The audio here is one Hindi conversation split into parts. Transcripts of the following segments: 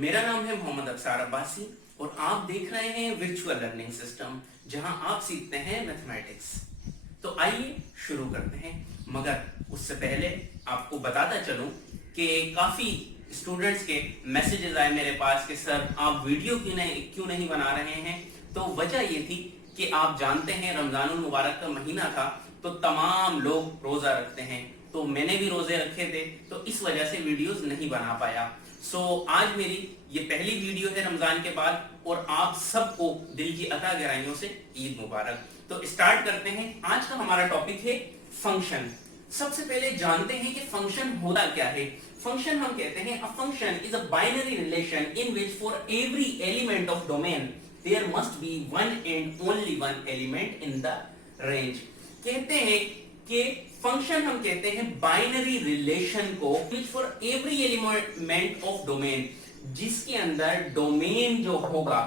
मेरा नाम है मोहम्मद अफसार अब्बासी और आप देख रहे हैं वर्चुअल लर्निंग सिस्टम, जहां आप सीखते हैं मैथमेटिक्स। तो आइए शुरू करते हैं, मगर उससे पहले आपको बताता चलूं कि काफी स्टूडेंट्स के मैसेजेस आए मेरे पास कि सर आप वीडियो क्यों नहीं बना रहे हैं। तो वजह ये थी कि आप जानते हैं रमजानुल मुबारक का महीना था, तो तमाम लोग रोजा रखते हैं, तो मैंने भी रोजे रखे थे, तो इस वजह से वीडियोस नहीं बना पाया। आज मेरी ये पहली वीडियो है रमजान के बाद, और आप सबको दिल की अता गहराइयों से ईद मुबारक। तो स्टार्ट करते हैं। आज का हमारा टॉपिक है फंक्शन। सबसे पहले जानते हैं कि फंक्शन होता क्या है। फंक्शन हम कहते हैं, a function is a binary relation in which for every element of domain there must be one and only one element in the range. कहते हैं कि फंक्शन हम कहते हैं बाइनरी रिलेशन को विच for every element of domain, जिसके अंदर डोमेन जो होगा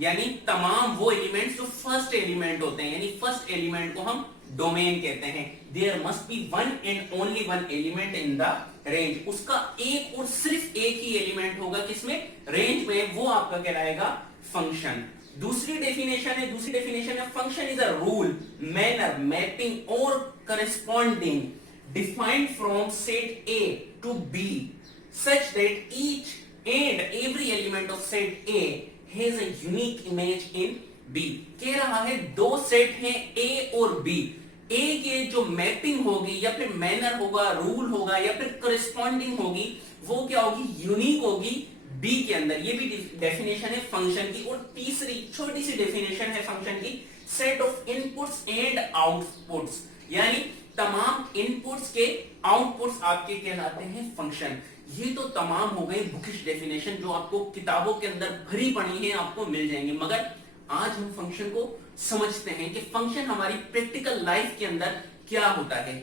यानी तमाम वो एलिमेंट्स जो फर्स्ट एलिमेंट होते हैं, यानी फर्स्ट एलिमेंट को हम डोमेन कहते हैं। There must be one and only one element in the range. उसका एक और सिर्फ एक ही एलिमेंट होगा किसमें, रेंज में, वो आपका कहलाएगा फंक्शन। दूसरी डेफिनेशन है function is a rule, manner, mapping और corresponding defined from set A to B such that each and every element of set A has a unique image in B। कह रहा है दो सेट हैं A और B। A के जो मैपिंग होगी या फिर मैनर होगा, रूल होगा या फिर करस्पॉन्डिंग होगी, वो क्या होगी, यूनिक होगी B के अंदर। ये भी डेफिनेशन है फंक्शन की। और तीसरी छोटी सी डेफिनेशन है फंक्शन की, set of inputs and outputs, यानी तमाम इनपुट्स के आउटपुट्स आपके कहलाते हैं फंक्शन। ये तो तमाम हो गई बुकिश डेफिनेशन जो आपको किताबों के अंदर भरी पड़ी है, आपको मिल जाएंगे। मगर आज हम फंक्शन को समझते हैं कि फंक्शन हमारी प्रैक्टिकल लाइफ के अंदर क्या होता है।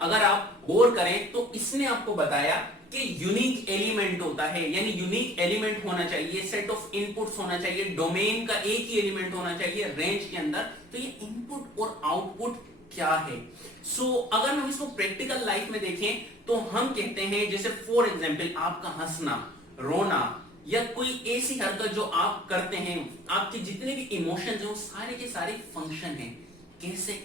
अगर आप गौर करें तो इसने आपको बताया कि यूनिक एलिमेंट होता है, यानी यूनिक एलिमेंट होना चाहिए, सेट ऑफ इनपुट्स होना चाहिए, डोमेन का एक ही एलिमेंट होना चाहिए रेंज के अंदर। तो ये इनपुट और आउटपुट क्या है। अगर हम इसको प्रैक्टिकल लाइफ में देखें तो हम कहते हैं, जैसे फॉर एग्जांपल आपका हंसना, रोना या कोई ऐसी हरकत जो आप करते हैं, आपके जितने भी इमोशंस हैं वो सारे के सारे फंक्शन हैं। कैसे,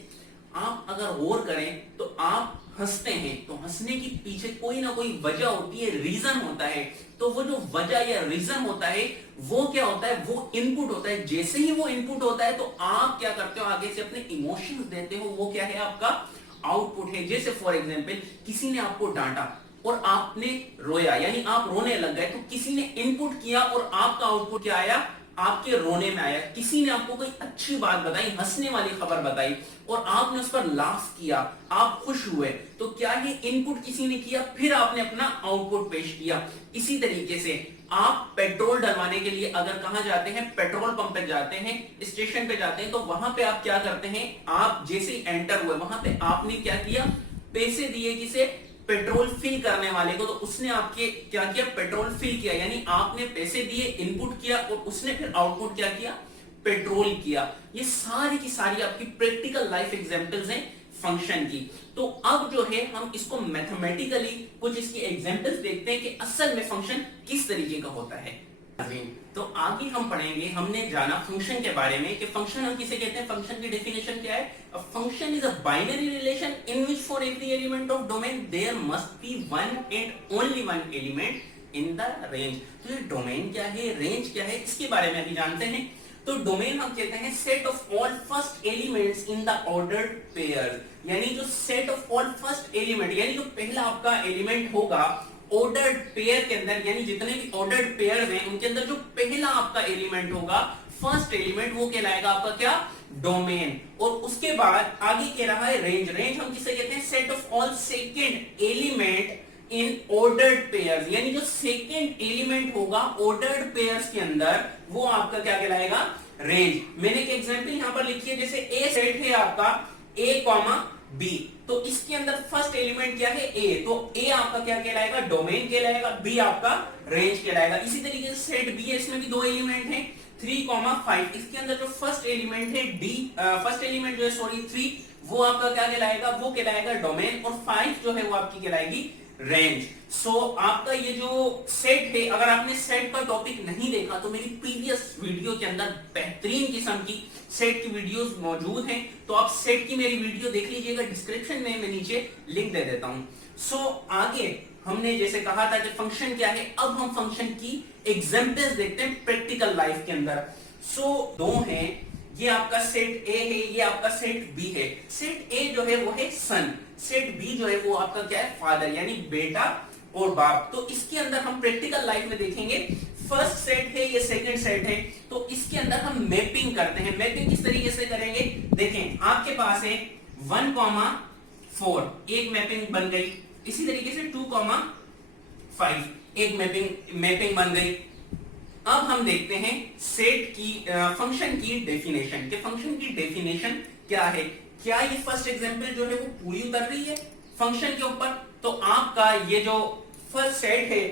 आप अगर गौर करें तो आप हंसते हैं तो हंसने के पीछे कोई ना कोई वजह होती है, रीजन होता है। तो वो जो वजह या रीजन होता है वो क्या होता है, वो इनपुट होता है। जैसे ही वो इनपुट होता है तो आप क्या करते हो, आगे से अपने इमोशंस देते हो, वो क्या है, आपका आउटपुट है। जैसे फॉर एग्जांपल किसी ने आपको डांटा और आपने रोया, यानी आप रोने लग गए, तो किसी ने इनपुट किया और आपका आउटपुट क्या आया, आपके रोने में आया। किसी ने आपको कोई अच्छी बात बताई, हंसने वाली खबर बताई और आपने उस पर लाफ किया, आप खुश हुए, तो क्या है, इनपुट किसी ने किया, फिर आपने अपना आउटपुट पेश किया। इसी तरीके से आप पेट्रोल डलवाने के लिए अगर कहां जाते हैं, पेट्रोल पंप पे जाते हैं, स्टेशन पे जाते हैं, तो वहां पे आप क्या करते हैं, आप जैसे ही एंटर हुए वहां पे आपने क्या किया, पैसे दिए किसे, पेट्रोल फिल करने वाले को, तो उसने आपके क्या किया, पेट्रोल फिल किया, यानी आपने पैसे दिए, इनपुट किया और उसने फिर आउटपुट क्या किया, पेट्रोल किया। ये सारी की सारी आपकी प्रैक्टिकल लाइफ एग्जांपल्स हैं फंक्शन की। तो अब जो है हम इसको मैथमेटिकली कुछ इसकी एग्जांपल्स देखते हैं कि असल में फंक्शन किस तरीके का होता है। तो आगे हम पढ़ेंगे, हमने जाना फंक्शन के बारे में कि फंक्शन हम किसे कहते हैं, फंक्शन की डेफिनेशन क्या है। A function is a binary relation in which for every element of domain there must be one and only one element in the range. तो ये डोमेन क्या है, रेंज क्या है, इसके बारे में अभी जानते हैं। तो डोमेन हम कहते हैं set of all first elements in the ordered pair, यानी जो set of all first element, यानी जो पहला आपका एलिमेंट होगा ऑर्डर्ड पेयर के अंदर, यानी जितने भी ऑर्डर्ड पेयर्स हैं उनके अंदर जो पहला आपका एलिमेंट होगा, फर्स्ट एलिमेंट, वो कहलाएगा आपका क्या, डोमेन। और उसके बाद आगे कह रहा है रेंज। रेंज हम किसे कहते हैं, set of all second element in ordered pairs, यानी जो सेकंड एलिमेंट होगा ऑर्डर्ड पेयर्स के अंदर, वो आपका क्या कहलाएगा, रेंज। मैंने एक एग्जांपल यहां पर लिखी है, जैसे ए सेट है आपका A, B, तो इसके अंदर फर्स्ट एलिमेंट क्या है, A, तो A आपका क्या कहलाएगा, डोमेन कहलाएगा, B आपका रेंज कहलाएगा। इसी तरीके से सेट B है, इसमें भी दो एलिमेंट हैं 3, 5, इसके अंदर जो फर्स्ट एलिमेंट है फर्स्ट एलिमेंट जो है 3, वो आपका क्या कहलाएगा, वो कहलाएगा डोमेन, और 5 जो है वो आपकी कहलाएगी रेंज। सो आपका ये जो सेट है, अगर आपने सेट का टॉपिक नहीं देखा तो मेरी प्रीवियस वीडियो के अंदर बेहतरीन किस्म की सेट की वीडियोस मौजूद हैं, तो आप सेट की मेरी वीडियो देख लीजिएगा, डिस्क्रिप्शन में मैं नीचे लिंक दे देता हूं। सो आगे हमने जैसे कहा था कि फंक्शन क्या है, अब हम फंक्शन की एग्जांपल्स देखते हैं प्रैक्टिकल लाइफ के अंदर। सो दो हैं, ये आपका सेट ए है, ये आपका सेट बी है। सेट ए जो है वो है सन, सेट बी जो है वो आपका क्या है, फादर, यानी बेटा और बाप। तो इसके अंदर हम प्रैक्टिकल लाइफ में देखेंगे, फर्स्ट सेट है, ये सेकंड सेट है, तो इसके अंदर हम मैपिंग करते हैं। मैपिंग किस तरीके से करेंगे, देखें आपके पास है 1,4, एक मैपिंग बन गई। इसी तरीके से 2,5 एक मैपिंग बन गई। अब हम देखते हैं सेट की फंक्शन की डेफिनेशन, के फंक्शन की डेफिनेशन क्या है। क्या ये फर्स्ट एग्जांपल जो है वो पूरी उतर रही है फंक्शन के ऊपर। तो आपका ये जो फर्स्ट सेट है,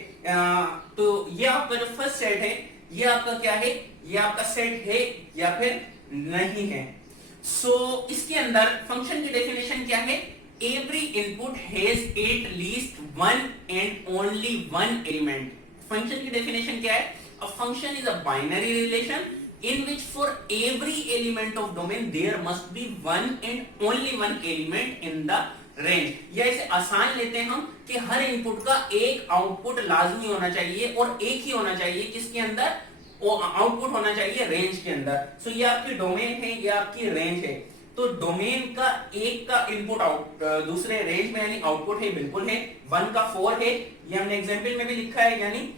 तो ये आपका जो फर्स्ट सेट है ये आपका क्या है, ये आपका सेट है या फिर नहीं है। सो इसके अंदर फंक्शन की डेफिनेशन क्या है, every input has at least one and only one element. Function की डेफिनेशन क्या है, a function is a binary relation in which for every element of domain there must be one and only one element in the range। या इसे आसान लेते हैं हम कि हर इनपुट का एक आउटपुट लाजमी होना चाहिए और एक ही होना चाहिए, किसके अंदर, आउटपुट होना चाहिए रेंज के अंदर। सो ये आपकी डोमेन है, ये आपकी रेंज है। तो डोमेन का एक का इनपुट आउट दूसरे रेंज में यानी आउटपुट है, बिल्कुल है। 1 का 4 है, ये हमने एग्जांपल में भी लिखा है, यानी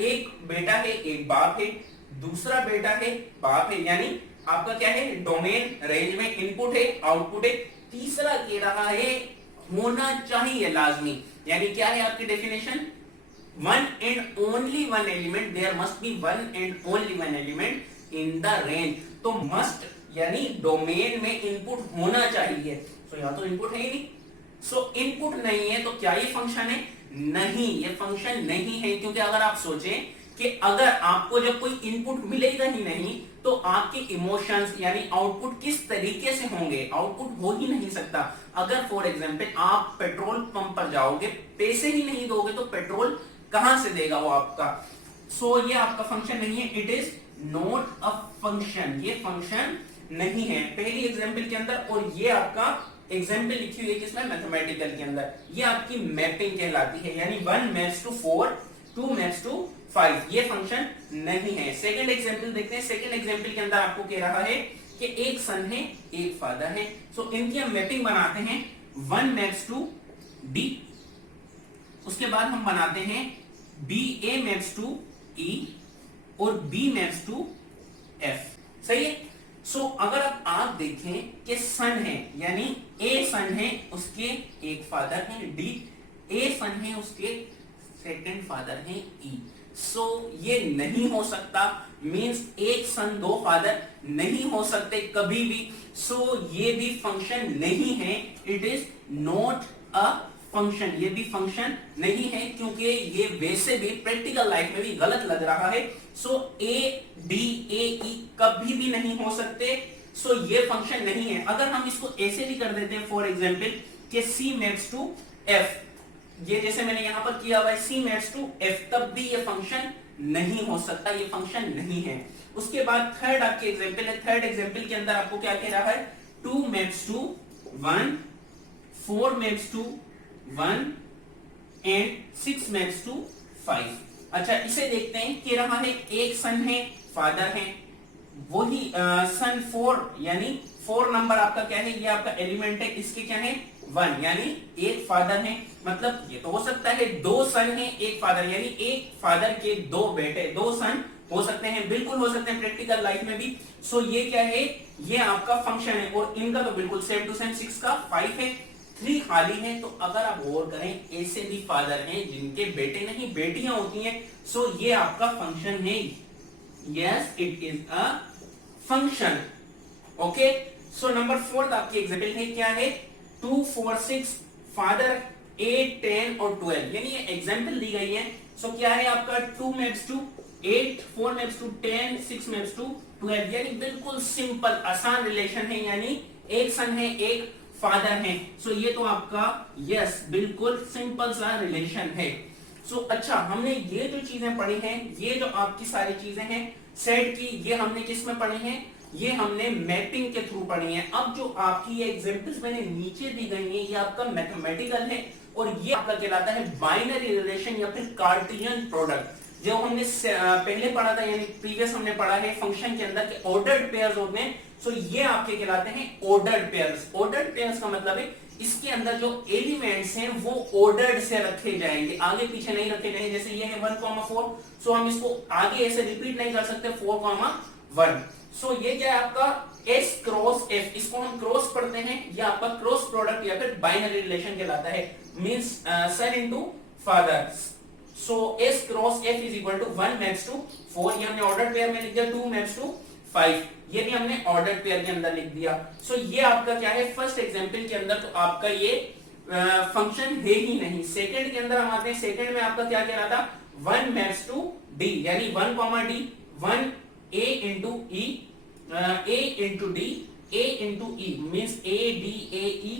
एक बेटा है एक बाप है, दूसरा बेटा है बाप है, यानी आपका क्या है, डोमेन रेंज में इनपुट है आउटपुट है। तीसरा कह रहा है होना चाहिए लाजमी, यानी क्या है आपकी definition, one and only one element, there must be one and only one element in the range. तो मस्ट यानी डोमेन में इनपुट होना चाहिए। सो यहां तो इनपुट है ही नहीं, सो इनपुट नहीं है तो क्या ये फंक्शन है, नहीं, ये फंक्शन नहीं है। क्योंकि अगर आप सोचें कि अगर आपको जब कोई इनपुट मिलेगा ही नहीं तो आपके इमोशंस यानी आउटपुट किस तरीके से होंगे, आउटपुट हो ही नहीं सकता। अगर फॉर एग्जांपल आप पेट्रोल पंप पर जाओगे, पैसे ही नहीं दोगे तो पेट्रोल कहां से देगा वो आपका। सो ये आपका फंक्शन नहीं है, it is not a function, ये फंक्शन नहीं है पहली एग्जांपल के अंदर। और ये आपका एग्जाम्पल लिखी हुई है किसमें, मैथमेटिकल के अंदर, ये आपकी मैपिंग कहलाती है, यानी 1 मैप्स टू 4, 2 मैप्स टू 5, ये फंक्शन नहीं है। सेकंड एग्जाम्पल देखते हैं, सेकंड एग्जाम्पल के अंदर आपको कह रहा है कि एक सन है एक फादर है। सो इनकी हम मैपिंग बनाते हैं, 1 मैप्स टू डी, उसके बाद हम बनाते हैं बी ए मैप्स टू ई और बी मैप्स टू एफ, सही है। सो अगर आप देखें कि सन है, यानी ए सन है उसके एक फादर है डी, ए सन है उसके सेकंड फादर है ई। सो ये नहीं हो सकता, मींस एक सन दो फादर नहीं हो सकते कभी भी। सो ये भी फंक्शन नहीं है, it is not a function, ये भी फंक्शन नहीं है क्योंकि ये वैसे भी प्रैक्टिकल लाइफ में भी गलत लग रहा है। सो ए डी ए ई कभी भी नहीं हो सकते, सो ये फंक्शन नहीं है। अगर हम इसको ऐसे भी कर देते हैं फॉर एग्जांपल कि सी मैप्स टू एफ, ये जैसे मैंने यहां पर किया हुआ है सी मैप्स टू एफ, तब भी ये फंक्शन नहीं हो सकता, ये फंक्शन नहीं है। उसके बाद थर्ड आपके एग्जांपल है, थर्ड एग्जांपल के अंदर आपको क्या कह रहा है, 2 maps to 1, 4 maps to 1 and 6 maps to 5। अच्छा इसे देखते हैं, कह रहा है एक सन है फादर है, वही सन 4 यानी 4 नंबर आपका क्या है, ये आपका एलिमेंट है, इसके क्या है 1, यानी एक फादर है। मतलब ये तो हो सकता है 2 सन है एक फादर, यानी एक फादर के 2 बेटे, 2 सन हो सकते हैं, बिल्कुल हो सकते हैं प्रैक्टिकल लाइफ में भी। सो ये क्या है, ये आपका फंक्शन है और इनका तो बिल्कुल सेम टू सेम, 6 का 5 है, 3 खाली है। तो अगर आप गौर करें ऐसे भी फादर हैं जिनके बेटे नहीं बेटियां होती हैं, सो ये आपका फंक्शन है, yes it is a function. Okay, so number 4 आपकी एग्जांपल है, क्या है 2 4 6 फादर 8 10 और 12, यानी ये एग्जांपल दी गई है। सो क्या है आपका 2 maps to 8, 4 maps to 10, 6 maps to 12, यानी बिल्कुल सिंपल आसान रिलेशन है, यानी एक सन है एक फादर हैं। सो ये तो आपका यस बिल्कुल सिंपल सा रिलेशन है। सो अच्छा, हमने ये जो चीजें पढ़ी हैं, ये जो आपकी सारी चीजें हैं सेट की, ये हमने किस में पढ़ी हैं? ये हमने मैपिंग के थ्रू पढ़ी है। अब जो आपकी ये एग्जांपल्स मैंने नीचे दी गई हैं, ये आपका मैथमेटिकल है और ये आपका कहलाता है बाइनरी रिलेशन या फिर कार्टेशियन प्रोडक्ट। जो हमने पहले पढ़ा था, यानी प्रीवियस हमने पढ़ा है फंक्शन के अंदर के ऑर्डर्ड पेयर्स होते हैं। सो ये आपके कहलाते हैं ऑर्डर्ड पेयर्स। ऑर्डर्ड पेयर्स का मतलब है इसके अंदर जो एलिमेंट्स हैं वो ऑर्डर्ड से रखे जाएंगे, आगे पीछे नहीं रखे जाएंगे। जैसे ये है 1,4, सो हम इसको आगे ऐसे रिपीट नहीं कर सकते 4,1। सो ये क्या है आपका S क्रॉस F, इसको हम क्रॉस पढ़ते हैं, ये आपका क्रॉस प्रोडक्ट या फिर बाइनरी रिलेशन कहलाता है। Means son into father. So S cross F is equal to 1 maps to 4, ये हमने ऑर्डर्ड पेयर में लिख दिया, 2 मैप्स टू 5, ये भी हमने ऑर्डर्ड पेयर के अंदर लिख दिया। सो ये आपका क्या है फर्स्ट एग्जांपल के अंदर, तो आपका ये फंक्शन है ही नहीं। सेकंड के अंदर हम आते हैं, सेकंड में आपका क्या कह रहा था 1 मैप्स टू D, यानी 1 D, 1 A into E, A into D, A into E means A D A E,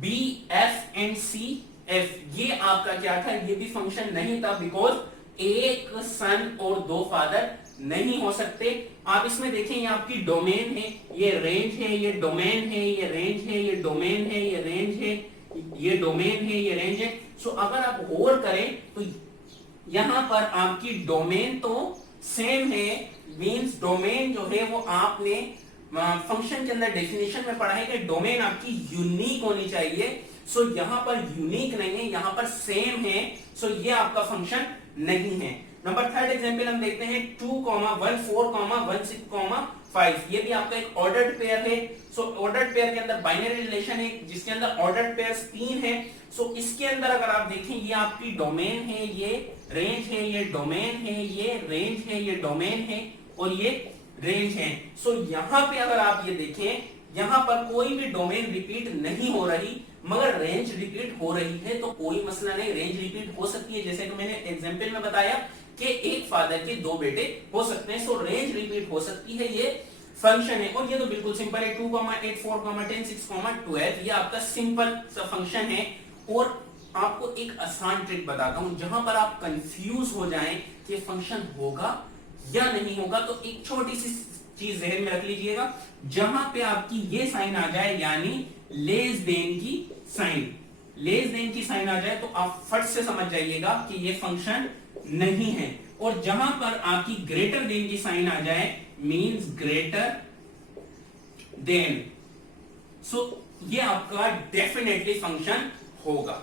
B F and C F। ये आपका क्या था? ये भी फंक्शन नहीं था, बिकॉज एक सन और 2 फादर नहीं हो सकते। आप इसमें देखें, ये आपकी डोमेन है, ये रेंज है, ये डोमेन है, ये रेंज है, ये डोमेन है, ये रेंज है, ये डोमेन है, ये रेंज है। सो अगर आप गौर करें तो यहां पर आपकी डोमेन तो सेम है, मींस डोमेन जो है वो आपने फंक्शन के अंदर डेफिनेशन में पढ़ा है कि डोमेन आपकी यूनिक होनी चाहिए। सो यहां पर यूनिक नहीं है, यहां पर सेम है। सो ये आपका फंक्शन नहीं है। नंबर थर्ड एग्जांपल हम देखते हैं 2, 1, 4, 1, 6, 5। ये भी आपका एक ऑर्डर्ड पेयर है। सो ऑर्डर्ड पेयर के अंदर बाइनरी रिलेशन है जिसके अंदर ऑर्डर्ड पेयर्स 3 है। सो इसके अंदर अगर आप देखें, ये आपकी डोमेन है, ये रेंज है, ये डोमेन है, ये रेंज है, ये डोमेन है और ये रेंज है। सो यहां पे अगर आप ये देखें, यहां पर कोई भी डोमेन रिपीट नहीं हो रही मगर रेंज रिपीट हो रही है, तो कोई मसला नहीं, रेंज रिपीट हो सकती है। जैसे कि मैंने एग्जांपल में बताया कि एक फादर के 2 बेटे हो सकते हैं। सो रेंज रिपीट हो सकती है, ये फंक्शन है। और ये तो बिल्कुल सिंपल है, 2, 8, 4, 10, 6, 12। ये आपका सिंपल सा फंक्शन है। और आपको एक आसान ट्रिक बताता हूं, जहां पर आप कंफ्यूज हो जाएं कि फंक्शन होगा या नहीं होगा, तो एक छोटी सी चीज जहन में रख लीजिएगा। जहां पे आपकी ये साइन आ जाए, यानी लेस देन की साइन, लेस देन की साइन आ जाए, तो आप फट से समझ जाइएगा कि ये फंक्शन नहीं है। और जहां पर आपकी ग्रेटर देन की साइन आ जाए, मींस ग्रेटर देन, सो ये आपका डेफिनेटली फंक्शन होगा।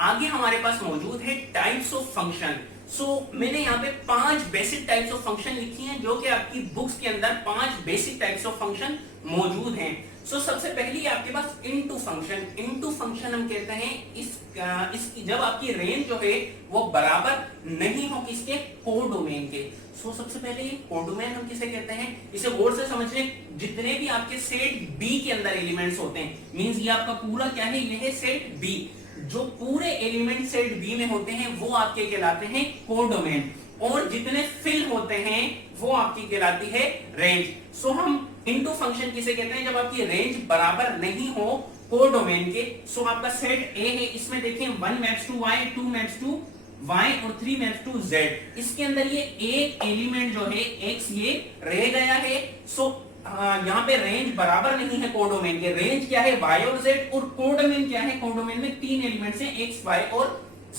आगे हमारे पास मौजूद है टाइप्स ऑफ फंक्शन। सो मैंने यहाँ पे 5 बेसिक टाइप्स ऑफ फंक्शन लिखी हैं, जो कि आपकी बुक्स के अंदर 5 बेसिक टाइप्स ऑफ फंक्शन मौजूद हैं। सो सबसे पहली आपके पास इनटू फंक्शन। इनटू फंक्शन हम कहते हैं इसकी जब आपकी रेंज जो है वो बराबर नहीं हो किसके, कोडोमेन के। सो सबसे पहले ये कोडोमेन हम किसे कहते हैं, इसे गौर से समझ लें। जितने भी आपके सेट बी के अंदर एलिमेंट्स होते हैं, मींस ये आपका पूरा क्या है, ये है सेट बी। जो पूरे एलिमेंट सेट बी में होते हैं वो आपके कहलाते हैं कोडोमेन, और जितने फिल होते हैं वो आपकी कहलाती है रेंज। सो हम इनटू फंक्शन किसे कहते हैं, जब आपकी रेंज बराबर नहीं हो कोडोमेन के। सो आपका सेट ए है, इसमें देखें 1 maps to y, 2 maps to y और 3 मैप्स टू z। इसके अंदर ये एक एलिमेंट जो है x ये रह गया है। सो यहाँ पे रेंज बराबर नहीं है कोडोमेन के। रेंज क्या है, y और z, और कोडोमेन क्या है, कोडोमेन में 3 एलिमेंट्स हैं x, y और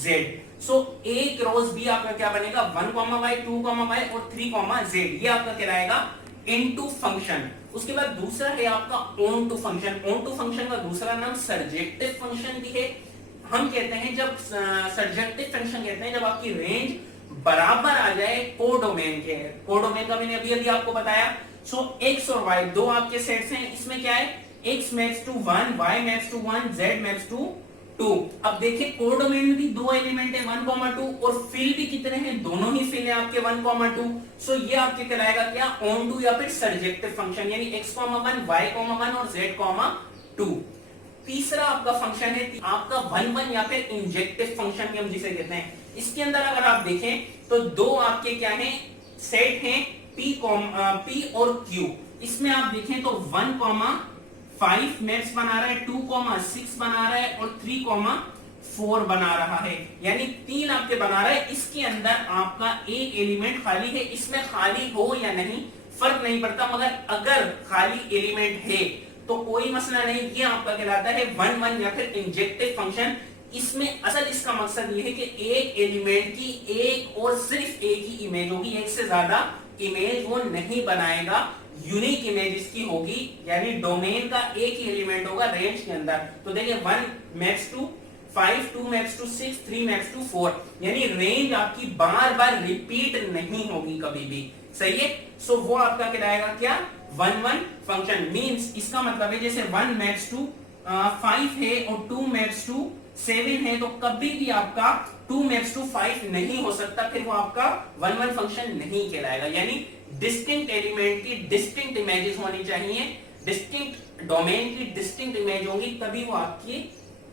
z। So a cross b आपका क्या बनेगा, 1, y, 2, y और 3, z। ये आपका कहलाएगा इनटू फंक्शन। उसके बाद दूसरा है आपका onto function. Onto function का दूसरा नाम सर्जेक्टिव फंक्शन भी है। हम कहते हैं जब सर्जेक्टिव फंक्शन कहते हैं जब आपकी रेंज बराबर आ जाए कोडोमेन के। कोडोमेन का मैंने अभी आपको बताया। सो x और y दो आपके सेट्स हैं, इसमें क्या है, x maps to 1, y maps to 1, z maps to 2। अब देखिए कोडोमेन में भी 2 एलिमेंट है 1, 2, और फिल भी कितने हैं, दोनों ही फिल है आपके 1, 2। सो ये आपके कहलाएगा क्या, ऑन टू या फिर सर्जेक्टिव फंक्शन, यानी x, 1, y, 1 और z, 2। तीसरा आपका फंक्शन है आपका 1, 1 या फिर इंजेक्टिव फंक्शन भी हम जिसे कहते हैं। इसके अंदर अगर आप देखें तो दो आपके क्या हैं, सेट हैं P और Q। इसमें आप देखें तो 1, 5 मैप्स बना रहा है, 2,6 बना रहा है और 3,4 बना रहा है, यानी 3 आपके बना रहा है। इसके अंदर आपका एक एलिमेंट खाली है, इसमें खाली हो या नहीं फर्क नहीं पड़ता, मगर अगर खाली एलिमेंट है तो कोई मसला नहीं, ये आपका कहलाता है 1 1 या फिर इंजेक्टिव फंक्शन। इसमें असल इसका मकसद ये है कि एक एलिमेंट की एक और सिर्फ एक ही इमेज होगी, एक से ज्यादा इमेज वो नहीं बनाएगा, यूनिक इमेज इसकी होगी, यानी डोमेन का एक ही एलिमेंट होगा रेंज के अंदर। तो देखिए 1 maps to 5, 2 maps to 6, 3 maps to 4, यानी रेंज आपकी बार बार रिपीट नहीं होगी कभी भी, सही है। सो वो आपका कहलाएगा क्या, 1 1 फंक्शन। मींस इसका मतलब है जैसे 1 मैप्स टू 5 है और 2 मैप्स टू 7 है, तो कभी भी आपका 2 मैप्स टू 5 नहीं हो सकता, फिर वो आपका 1 1 फंक्शन नहीं कहलाएगा। यानी डिस्टिंक्ट एलिमेंट की डिस्टिंक्ट इमेजेस होनी चाहिए, डिस्टिंक्ट डोमेन की डिस्टिंक्ट इमेज होंगी, तभी वो आपकी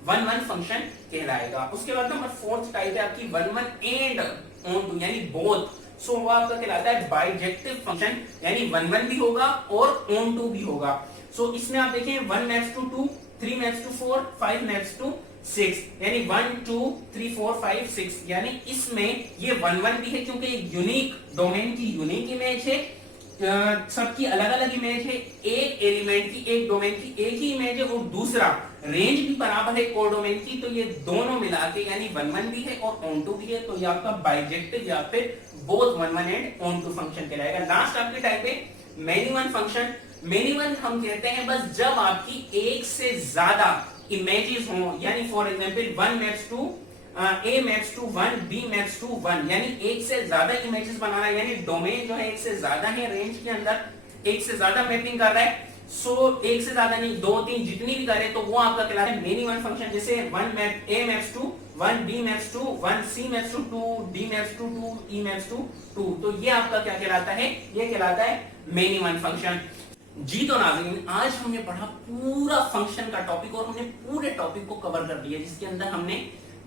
1 1 फंक्शन कहलाएगा। उसके बाद नंबर 4th टाइप है आपकी 1 1 एंड ऑन टू, यानी बोथ। सो वो आपका कहलाता है बाइजेक्टिव फंक्शन, यानी 1 1 भी होगा और ऑन टू भी होगा। सो इसमें आप देखें 1 maps to 2, 3 maps to 4, 5 maps to 6, यानी 1 2 3 4 5 6, यानी इसमें ये 1 1 भी है क्योंकि यूनिक डोमेन की यूनिक इमेज है, सबकी अलग अलग इमेज है, एक एलिमेंट की एक डोमेन की एक ही इमेज है और दूसरा रेंज भी बराबर है कोडोमेन की, तो ये दोनों मिला के यानी 1 1 भी है और ऑन टू भी है, तो ये आपका बाइजेक्टिव या फिर both 1 1 and onto function कहलाएगा। लास्ट आपके टाइप है many one function. Many one हम कहते हैं बस जब आपकी एक से ज्यादा इमेजेस हो, यानी for example 1 maps to A maps to 1, B maps to 1, यानी एक से ज्यादा इमेजेस बनाना, यानी डोमेन जो है एक से ज्यादा है, रेंज के अंदर एक से ज्यादा मैपिंग कर रहा है। सो एक से ज्यादा नहीं, 2 3 जितनी भी करे तो वो आपका कहलाता है मेनी वन फंक्शन। जैसे 1 map A maps to 1, B maps to 1, C maps to 2, D maps to 2, E maps to 2, तो ये आपका क्या कहलाता है, ये कहलाता है मेनी वन फंक्शन। जी तो नाज़रीन, आज हमने पढ़ा पूरा फंक्शन का टॉपिक और हमने पूरे टॉपिक को कवर कर लिया, जिसके अंदर हमने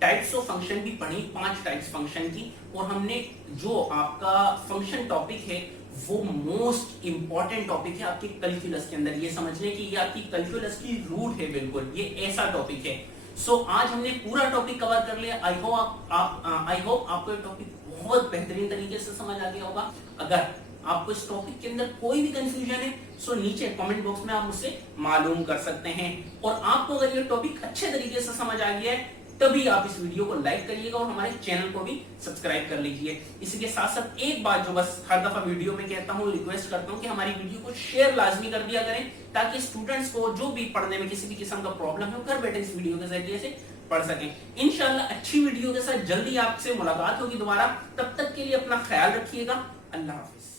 टाइप्स ऑफ फंक्शन भी पढ़ी, 5 टाइप्स फंक्शन की, और हमने जो आपका फंक्शन टॉपिक है वो मोस्ट इंपॉर्टेंट टॉपिक है आपके कैलकुलस के अंदर। ये समझ लें कि ये आपकी कैलकुलस की रूट है, बिल्कुल ये ऐसा टॉपिक है। सो आज हमने पूरा टॉपिक कवर कर लिया। आई होप आपको ये टॉपिक बहुत बेहतरीन तरीके से समझ आ गया होगा। अगर आपको इस टॉपिक के अंदर कोई भी कंफ्यूजन है सो नीचे कमेंट बॉक्स में आप मुझसे मालूम कर सकते हैं। और आपको अगर ये टॉपिक अच्छे तरीके से समझ आ गया है तभी आप इस वीडियो को लाइक करिएगा और हमारे चैनल को भी सब्सक्राइब कर लीजिए। इसी के साथ साथ एक बात जो बस हर दफा वीडियो में कहता हूँ, रिक्वेस्ट करता हूँ कि हमारी वीडियो को शेयर लाजमी कर दिया करें, ताकि स्टूडेंट्स को जो भी पढ़ने में किसी भी किस्म का प्रॉब्लम है घर बैठे इस वीडियो के जरिए से पढ़ सकें। इंशाल्लाह अच्छी वीडियो के साथ जल्दी आपसे मुलाकात होगी दोबारा। तब तक के लिए अपना ख्याल रखिएगा। अल्लाह हाफिज।